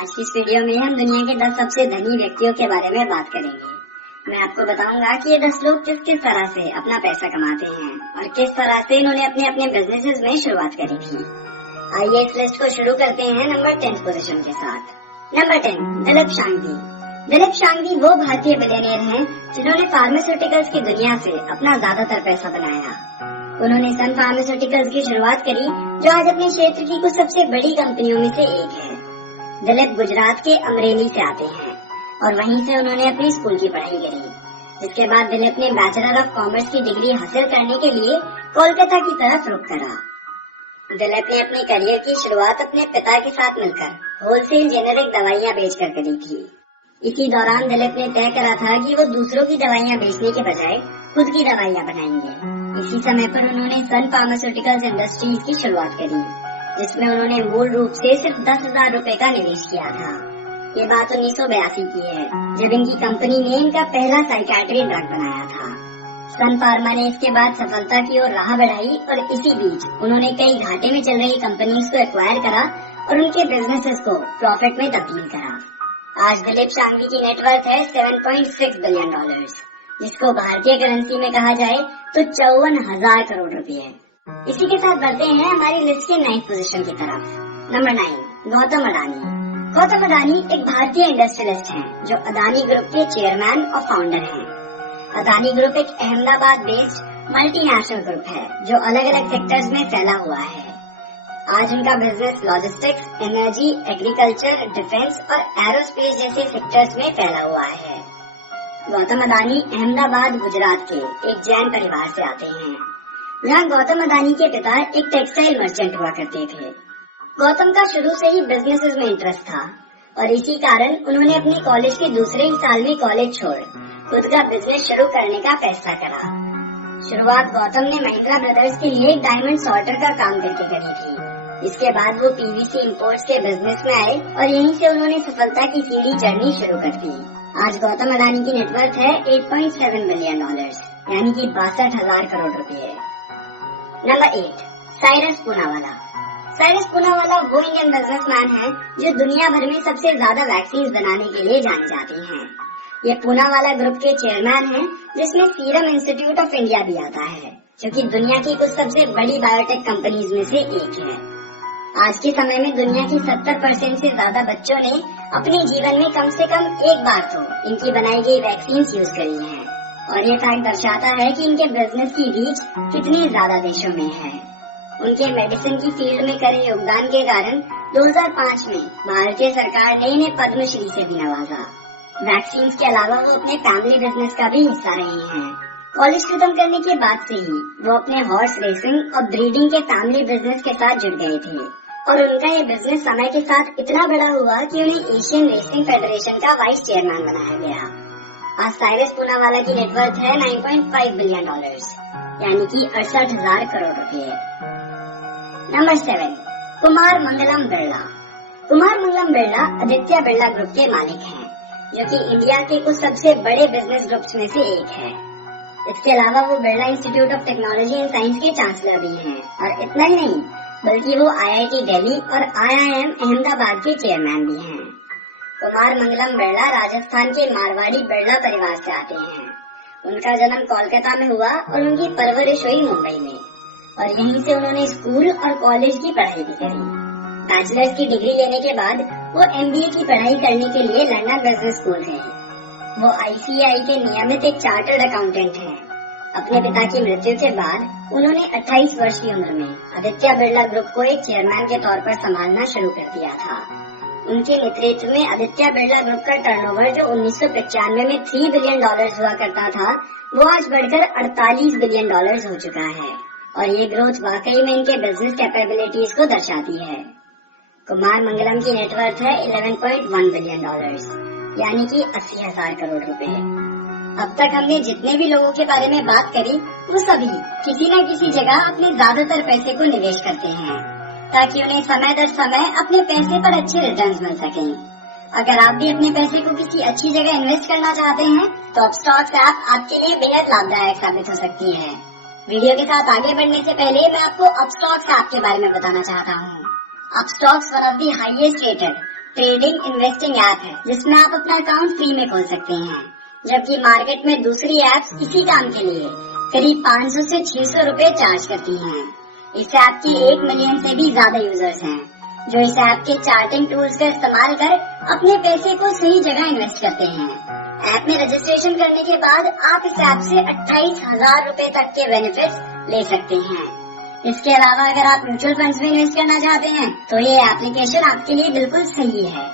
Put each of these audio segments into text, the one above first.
आज की इस वीडियो में हम दुनिया के 10 सबसे धनी व्यक्तियों के बारे में बात करेंगे। मैं आपको बताऊंगा कि ये 10 लोग किस तरह से अपना पैसा कमाते हैं और किस तरह से इन्होंने अपने अपने बिजनेसेस में शुरुआत करी थी। आइए इस लिस्ट को शुरू करते हैं नंबर 10 पोजीशन के साथ। नंबर 10, दिलीप शांघवी। दिलीप शांघवी वो भारतीय बिलियनियर हैं जिन्होंने फार्मास्यूटिकल्स की दुनिया से अपना ज्यादातर पैसा बनाया। उन्होंने सन फार्मास्यूटिकल्स की शुरुआत करी जो आज अपने क्षेत्र की कुछ सबसे बड़ी कंपनियों में से एक है। दिलीप गुजरात के अमरेली से आते हैं और वहीं से उन्होंने अपनी स्कूल की पढ़ाई करी, जिसके बाद दिलीप ने बैचलर ऑफ कॉमर्स की डिग्री हासिल करने के लिए कोलकाता की तरफ रुख करा। दिलीप ने अपने करियर की शुरुआत अपने पिता के साथ मिलकर होलसेल जेनेरिक दवाइयां बेचकर करी थी। इसी दौरान दिलीप ने तय करा था कि वो दूसरों की दवाइयां बेचने के बजाय खुद की दवाइयां बनाएंगे। इसी समय पर उन्होंने सन फार्मास्यूटिकल्स इंडस्ट्रीज की शुरुआत करी, जिसमें उन्होंने मूल रूप से सिर्फ 10,000 रुपए का निवेश किया था। ये बात 1982 की है, जब इनकी कंपनी ने इनका पहला साइकियाट्री ड्रग बनाया था। सन फार्मा ने इसके बाद सफलता की ओर राह बढ़ाई और इसी बीच उन्होंने कई घाटे में चल रही कंपनीज को एक्वायर करा और उनके बिजनेसेस को प्रॉफिट में तब्दील करा। आज दिलीप शांघवी की नेटवर्थ है $7.6 बिलियन, जिसको भारतीय करेंसी में कहा जाए तो 54,000 करोड़ रुपए है। इसी के साथ बढ़ते हैं हमारी लिस्ट के 9th पोजीशन की तरफ। नंबर 9, गौतम अडानी। गौतम अडानी एक भारतीय इंडस्ट्रियलिस्ट हैं जो अदानी ग्रुप के चेयरमैन और फाउंडर हैं। अदानी ग्रुप एक अहमदाबाद बेस्ड मल्टीनेशनल ग्रुप है जो अलग अलग सेक्टर्स में फैला हुआ है। आज उनका business logistics, energy, agriculture, defence और एरोस्पेस जैसे सेक्टर्स में फैला हुआ है। गौतम अडानी अहमदाबाद, गुजरात के एक जैन परिवार से आते हैं। यहाँ गौतम अडानी के पिता एक टेक्सटाइल मर्चेंट हुआ करते थे। गौतम का शुरू से ही बिजनेसेस में इंटरेस्ट था और इसी कारण उन्होंने अपने कॉलेज के दूसरे ही साल में कॉलेज छोड़ खुद का बिजनेस शुरू करने का फैसला करा। शुरुआत गौतम ने महिंद्रा ब्रदर्स के लिए एक डायमंड सॉर्टर का काम करके करी थी। इसके बाद वो पीवीसी इंपोर्ट्स के बिजनेस में आए और यहीं से उन्होंने सफलता की सीढ़ी चढ़नी शुरू कर दी। आज गौतम अडानी की नेटवर्थ है $8.7 बिलियन, यानी कि 62,000 करोड़ रुपए। नंबर 8, साइरस पूनावाला। साइरस पूनावाला वो इंडियन बिजनेसमैन हैं जो दुनिया भर में सबसे ज्यादा वैक्सीन बनाने के लिए जाने जाते हैं। ये पूनावाला ग्रुप के चेयरमैन हैं, जिसमें सीरम इंस्टीट्यूट ऑफ इंडिया भी आता है, जो कि दुनिया की कुछ सबसे बड़ी बायोटेक कंपनीज में से एक है। आज के समय में दुनिया की 70% से ज्यादा बच्चों ने अपने जीवन में कम से कम एक बार तो इनकी बनाई गई वैक्सीन यूज करी है और ये फैक्ट दर्शाता है कि इनके बिजनेस की रीच कितने ज्यादा देशों में है। उनके मेडिसिन की फील्ड में करे योगदान के कारण 2005 में भारतीय सरकार ने इन्हें पद्मश्री से भी नवाजा। वैक्सीन के अलावा वो अपने फैमिली बिजनेस का भी हिस्सा रही हैं। कॉलेज खत्म करने के बाद से ही वो अपने हॉर्स रेसिंग और ब्रीडिंग के फैमिली बिजनेस के साथ जुड़ गए थे और उनका ये बिजनेस समय के साथ इतना बड़ा हुआ कि उन्हें एशियन रेसिंग फेडरेशन का वाइस चेयरमैन बनाया गया। आज साइरस पूनावाला की नेटवर्थ है $9.5 बिलियन, यानी कि 68,000 करोड़ रुपए। नंबर 7, कुमार मंगलम बिरला। कुमार मंगलम बिरला आदित्य बिरला ग्रुप के मालिक हैं, जो कि इंडिया के कुछ सबसे बड़े बिजनेस ग्रुप्स में से एक है। इसके अलावा वो Birla institute of technology and science के चांसलर भी हैं और इतना ही नहीं बल्कि वो IIT दिल्ली और IIM अहमदाबाद के चेयरमैन भी हैं। कुमार मंगलम बिरला राजस्थान के मारवाड़ी बिरला परिवार से आते हैं। उनका जन्म कोलकाता में हुआ और उनकी परवरिश हुई मुंबई में और यहीं से उन्होंने स्कूल और कॉलेज की पढ़ाई भी करी। बैचलर्स की डिग्री लेने के बाद वो MBA की पढ़ाई करने के लिए लंदन बिजनेस स्कूल गए। वो ICAI के नियमित एक चार्टर्ड अकाउंटेंट हैं। अपने पिता की मृत्यु के बाद उन्होंने 28 वर्ष की उम्र में आदित्य बिरला ग्रुप को एक चेयरमैन के तौर पर संभालना शुरू कर दिया था। उनके नेतृत्व में आदित्य बिरला ग्रुप का टर्नओवर जो 1995 में $3 बिलियन हुआ करता था, वो आज बढ़कर $48 बिलियन हो चुका है और ये ग्रोथ वाकई में इनके बिजनेस कैपेबिलिटीज को दर्शाती है। कुमार मंगलम की नेटवर्थ है $11.1 बिलियन, यानी कि 80,000 करोड़ रुपए। अब तक हमने जितने भी लोगों के बारे में बात करी वो सभी किसी न किसी जगह अपने ज्यादातर पैसे को निवेश करते हैं ताकि उन्हें समय दर समय अपने पैसे पर अच्छे रिटर्न्स मिल सकें। अगर आप भी अपने पैसे को किसी अच्छी जगह इन्वेस्ट करना चाहते हैं तो अपस्टॉक्स ऐप आपके लिए बेहद लाभदायक साबित हो सकती है। वीडियो के साथ आगे बढ़ने से पहले मैं आपको अपस्टॉक्स ऐप के बारे में बताना चाहता हूँ। Upstox one of the highest rated trading investing app है जिसमें आप अपना अकाउंट फ्री में खोल सकते हैं, जबकि मार्केट में दूसरी ऐप्स इसी काम के लिए करीब 500 से 600 रुपए चार्ज करती हैं। इस ऐप के 1 मिलियन से भी ज्यादा यूजर्स हैं, जो इस ऐप के चार्टिंग टूल्स का इस्तेमाल कर अपने पैसे को सही जगह इन्वेस्ट करते हैं। ऐप में रजिस्ट्रेशन करने के बाद आप इस ऐप से 28,000 रुपए तक के बेनिफिट्स ले सकते हैं। इसके अलावा अगर आप म्यूचुअल फंड्स में इन्वेस्ट करना चाहते हैं तो ये एप्लीकेशन आपके लिए बिल्कुल सही है।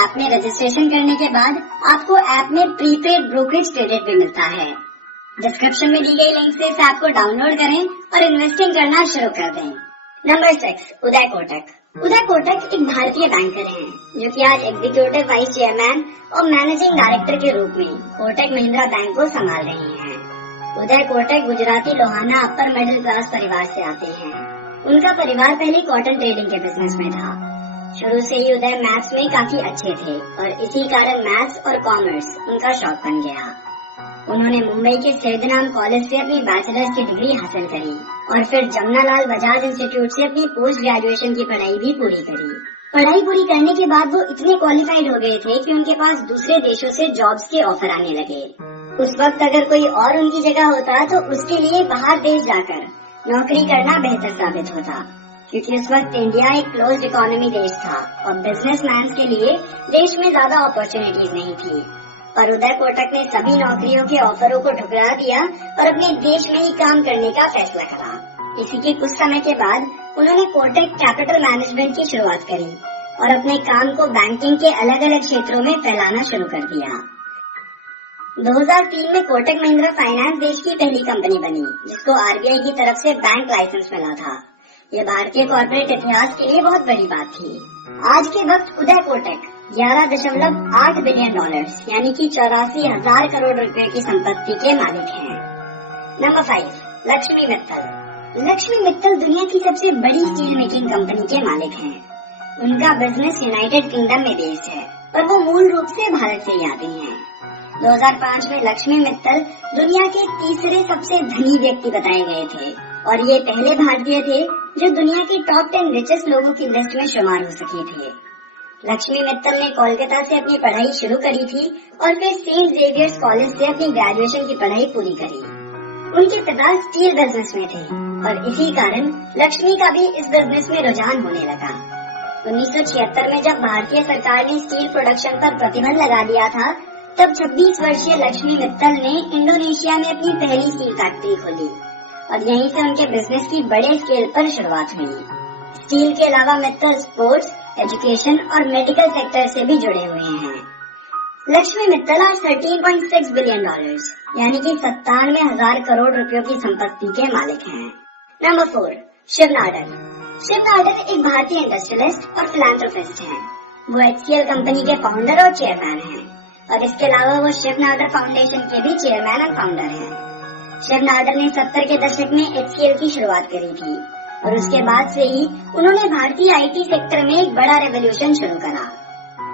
ऐप में रजिस्ट्रेशन करने के बाद आपको ऐप में प्रीपेड ब्रोकरेज क्रेडिट भी मिलता है। डिस्क्रिप्शन में दी गई लिंक से इस ऐप को डाउनलोड करें और इन्वेस्टिंग करना शुरू कर दें। नंबर 6, उदय कोटक। उदय कोटक एक भारतीय बैंकर हैं, जो कि आज एग्जीक्यूटिव वाइस चेयरमैन और मैनेजिंग डायरेक्टर के रूप में कोटक महिंद्रा बैंक को संभाल रही हैं। Uday Kotak Gujarati Lohana upper middle class परिवार से आते हैं। उनका परिवार पहले कॉटन ट्रेडिंग के बिजनेस में था। शुरू से ही उदय मैथ्स में काफी अच्छे थे और इसी कारण मैथ्स और कॉमर्स उनका शौक बन गया। उन्होंने मुंबई के सैयदनाम कॉलेज से अपनी बैचलर्स की डिग्री हासिल करी और फिर जमनालाल बजाज इंस्टीट्यूट से अपनी पोस्ट ग्रेजुएशन की पढ़ाई भी पूरी करी। पढ़ाई पूरी करने के बाद वो इतने क्वालिफाइड हो गए थे कि उनके पास दूसरे देशों से जॉब्स के ऑफर आने लगे। उस वक्त अगर कोई और उनकी जगह होता तो उसके लिए बाहर देश जाकर नौकरी करना बेहतर साबित होता, क्योंकि उस वक्त इंडिया एक क्लोज्ड इकोनॉमी देश था और बिजनेसमैन के लिए देश में ज्यादा अपॉर्चुनिटीज नहीं थी। पर उदय कोटक ने सभी नौकरियों के ऑफरों को ठुकरा दिया और अपने देश में ही काम करने का फैसला करा। इसी के कुछ समय के बाद उन्होंने कोटक कैपिटल मैनेजमेंट की शुरुआत करी और अपने काम को बैंकिंग के अलग अलग क्षेत्रों में फैलाना शुरू कर दिया। 2003 में कोटक महिंद्रा फाइनेंस देश की पहली कंपनी बनी, जिसको आरबीआई की तरफ से बैंक लाइसेंस मिला था। ये भारतीय कॉर्पोरेट इतिहास के लिए बहुत बड़ी बात थी। आज के वक्त उदय कोटक 11.8 बिलियन डॉलर्स यानी कि 84,000 करोड़ रुपए की संपत्ति के मालिक हैं। नंबर 5, लक्ष्मी मित्तल। लक्ष्मी मित्तल दुनिया की सबसे बड़ी स्टील मेकिंग कंपनी के मालिक हैं। उनका बिजनेस यूनाइटेड किंगडम में बेस्ड है, पर वो मूल रूप से भारत से ही आते हैं। 2005 में लक्ष्मी मित्तल दुनिया के तीसरे सबसे धनी व्यक्ति बताए गए थे और ये पहले भारतीय थे जो दुनिया के टॉप 10 रिचेस्ट लोगों की लिस्ट में शुमार हो सके थे। लक्ष्मी मित्तल ने कोलकाता से अपनी पढ़ाई शुरू करी थी और फिर सेंट जेवियर्स कॉलेज से अपनी ग्रेजुएशन की पढ़ाई पूरी करी। उनके पिता स्टील बिजनेस में थे और इसी कारण लक्ष्मी का भी इस बिजनेस में रुझान होने लगा। 1976 में जब भारतीय सरकार ने स्टील प्रोडक्शन पर प्रतिबंध लगा दिया था, तब 26 वर्षीय लक्ष्मी मित्तल ने इंडोनेशिया में अपनी पहली स्टील फैक्ट्री खोली और यहीं से उनके बिजनेस की बड़े स्केल पर शुरुआत हुई। स्टील के अलावा मित्तल स्पोर्ट्स, एजुकेशन और मेडिकल सेक्टर से भी जुड़े हुए हैं। लक्ष्मी मित्तल आज 13.6 बिलियन डॉलर्स यानी कि 97,000 करोड़ रुपयों की संपत्ति के मालिक हैं। नंबर 4, शिव नाडर। शिव नाडर एक भारतीय इंडस्ट्रियलिस्ट और फिलैंथ्रोपिस्ट हैं। वो HCL कंपनी के फाउंडर और चेयरमैन हैं और इसके अलावा वो शिव नाडर फाउंडेशन के भी चेयरमैन और फाउंडर हैं। शिव नाडर ने 70 के दशक में HCL की शुरुआत करी थी और उसके बाद से ही उन्होंने भारतीय IT सेक्टर में एक बड़ा रेवोल्यूशन शुरू करा।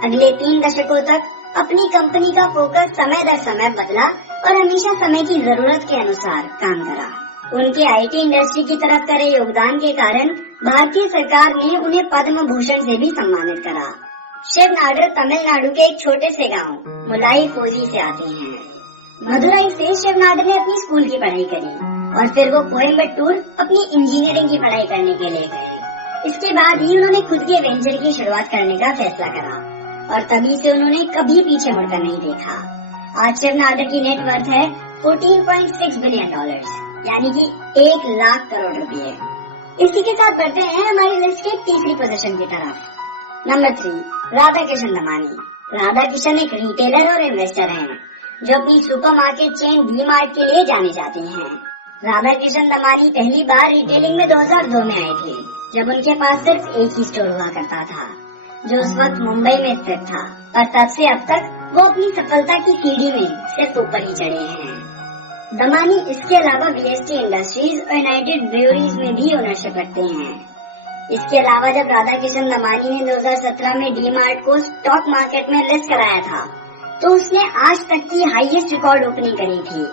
अगले 3 दशकों तक अपनी कंपनी का फोकस समय दर समय बदला और हमेशा समय की जरूरत के अनुसार काम करा। उनके IT इंडस्ट्री की तरफ करे योगदान के कारण भारतीय सरकार ने उन्हें पद्म भूषण से भी सम्मानित करा। शिव नाडर तमिलनाडु के एक छोटे से गांव मुलाई फोजी से आते हैं। मदुरई से शिव नाडर ने अपनी स्कूल की पढ़ाई करी और फिर वो कोयम्बटूर अपनी इंजीनियरिंग की पढ़ाई करने के लिए गए। इसके बाद ही उन्होंने खुद के वेंचर की शुरुआत करने का फैसला करा और तभी से उन्होंने कभी पीछे मुड़कर नहीं देखा। आज शिव नाडर की नेट वर्थ है 14.6 बिलियन डॉलर्स यानी कि 1 लाख करोड़ रुपए। इसी के साथ बढ़ते हैं हमारी लिस्ट के तीसरी पोजीशन की तरफ। नंबर 3, राधा किशन दमानी। राधा किशन एक रिटेलर और इन्वेस्टर हैं जो अपनी सुपरमार्केट चेन वी-मार्ट के लिए जाने जाते हैं। राधा किशन दमानी पहली बार रिटेलिंग में 2002 में आए थे, जब उनके पास सिर्फ एक ही स्टोर हुआ करता था जो उस वक्त मुंबई में स्थित था, और तब से अब तक वो अपनी सफलता की सीढ़ी में सिर्फ ऊपर ही चढ़े हैं। दमानी इसके अलावा VST इंडस्ट्रीज और यूनाइटेड ब्रूअरीज में भी ओनरशिप रखते हैं। इसके अलावा जब राधा किशन दमानी ने 2017 में डी-मार्ट को स्टॉक मार्केट में लिस्ट कराया था, तो उसने आज तक की हाईएस्ट रिकॉर्ड ओपनिंग करी थी,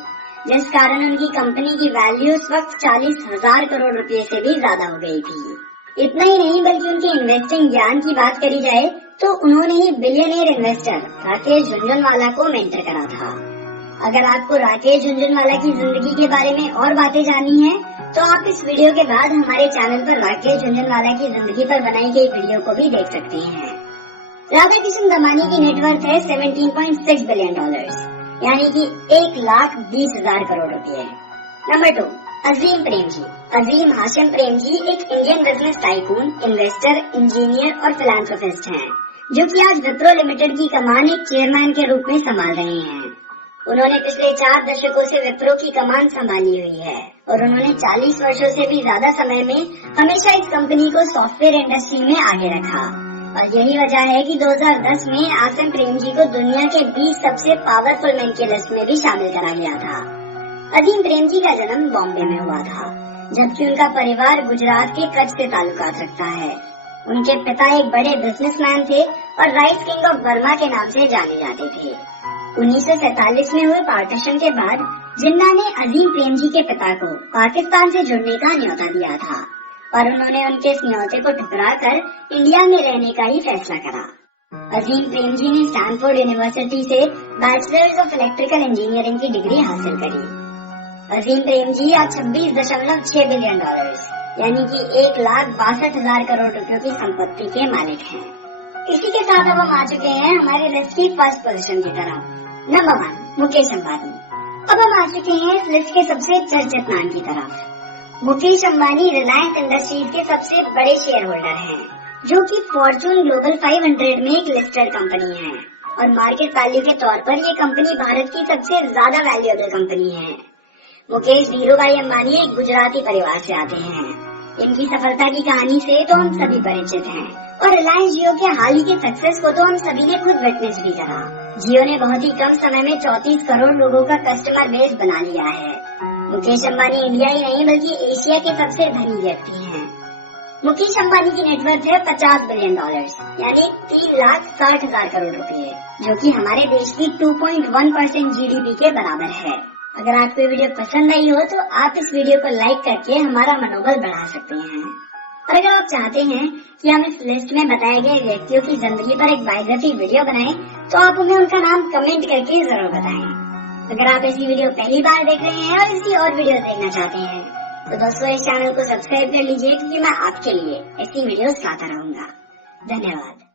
जिस कारण उनकी कंपनी की वैल्यू उस वक्त 40,000 करोड़ रुपए से भी ज्यादा हो गई थी। इतना ही नहीं बल्कि उनके इन्वेस्टिंग ज्ञान की बात करी जाए तो उन्होंने ही बिलियनियर इन्वेस्टर राकेश झुनझुनवाला को मेंटर करा था। अगर आपको राकेश झुनझुनवाला की जिंदगी के बारे में और बातें जाननी है तो आप इस वीडियो के बाद हमारे चैनल पर राकेश झुनझुनवाला की जिंदगी पर बनाई गई वीडियो को भी देख सकते हैं। राधा किशन दमानी की नेटवर्थ है 17.6 बिलियन डॉलर्स, यानी कि 1,20,000 करोड़ रुपए। नंबर 2, अजीम प्रेमजी। अजीम हाशिम प्रेमजी एक Indian business tycoon, investor, engineer और फिलैंथ्रोपिस्ट हैं, जो कि आज विप्रो लिमिटेड की कमान एक चेयरमैन के रूप में संभाल रहे हैं। उन्होंने पिछले 4 दशकों से विप्रो की कमान संभाली हुई है और उन्होंने 40 वर्षों से भी ज्यादा समय में हमेशा इस कंपनी को सॉफ्टवेयर इंडस्ट्री में आगे रखा। और यही वजह है कि 2010 में आसिम प्रेमजी को दुनिया के 20 सबसे पावरफुल मैन की लिस्ट में भी शामिल करा गया था। अजीम प्रेमजी का जन्म बॉम्बे में हुआ था, जबकि उनका परिवार गुजरात के कच्छ से ताल्लुकात रखता है। उनके पिता एक बड़े बिजनेसमैन थे और राइस किंग ऑफ बर्मा के नाम से जाने जाते थे। 1947 में हुए पार्टीशन के बाद जिन्ना ने अजीम प्रेमजी के पिता को पाकिस्तान से जुड़ने का न्योता दिया था, पर उन्होंने उनके इस न्योते को ठुकराकर इंडिया में रहने का ही फैसला करा। अजीम प्रेमजी ने स्टैनफोर्ड यूनिवर्सिटी से बैचलर्स ऑफ इलेक्ट्रिकल इंजीनियरिंग की डिग्री हासिल करी। अजीम प्रेमजी आज 26.6 बिलियन डॉलर्स यानी कि 1,62,000 करोड़ रुपयों की संपत्ति के मालिक हैं। इसी के साथ अब हम आ चुके हैं हमारी लिस्ट की फर्स्ट पोजीशन की तरफ। नंबर 1, मुकेश अंबानी। अब हम आ चुके हैं इस लिस्ट के सबसे चर्चित नाम की तरफ। मुकेश अंबानी रिलायंस इंडस्ट्रीज के सबसे बड़े शेयर होल्डर हैं, जो कि फॉर्चून ग्लोबल 500 में एक लिस्टेड कंपनी है और मार्केट वैल्यू के तौर पर ये कंपनी भारत की सबसे ज्यादा वैल्यूएबल कंपनी है। मुकेश धीरूभाई अंबानी एक गुजराती परिवार से आते हैं। इनकी सफलता की कहानी से तो हम सभी परिचित हैं और रिलायंस जियो के हाल ही के सक्सेस को तो हम सभी ने खुद विटनेस भी करा। जियो ने बहुत ही कम समय में 34 करोड़ लोगों का कस्टमर बेस बना लिया है। मुकेश अंबानी इंडिया ही नहीं बल्कि एशिया के सबसे धनी व्यक्ति हैं। मुकेश अंबानी की नेटवर्थ है 50 बिलियन डॉलर्स यानी 3,60,000 करोड़ रुपए, जो कि हमारे देश की 2.1% GDP के बराबर है। अगर आपको ये वीडियो पसंद आई हो तो आप इस वीडियो को लाइक करके हमारा मनोबल बढ़ा सकते हैं। और अगर आप चाहते हैं कि हम इस लिस्ट में बताए गए व्यक्तियों की जिंदगी पर एक बायोग्राफी वीडियो बनाएं, तो आप हमें उनका नाम कमेंट करके जरूर बताएं। अगर आप ऐसी वीडियो पहली बार देख रहे हैं और इसी और वीडियो देखना चाहते हैं तो दोस्तों इस चैनल को सब्सक्राइब कर लीजिए, क्योंकि मैं आपके लिए ऐसी वीडियोस लाता रहूंगा। धन्यवाद।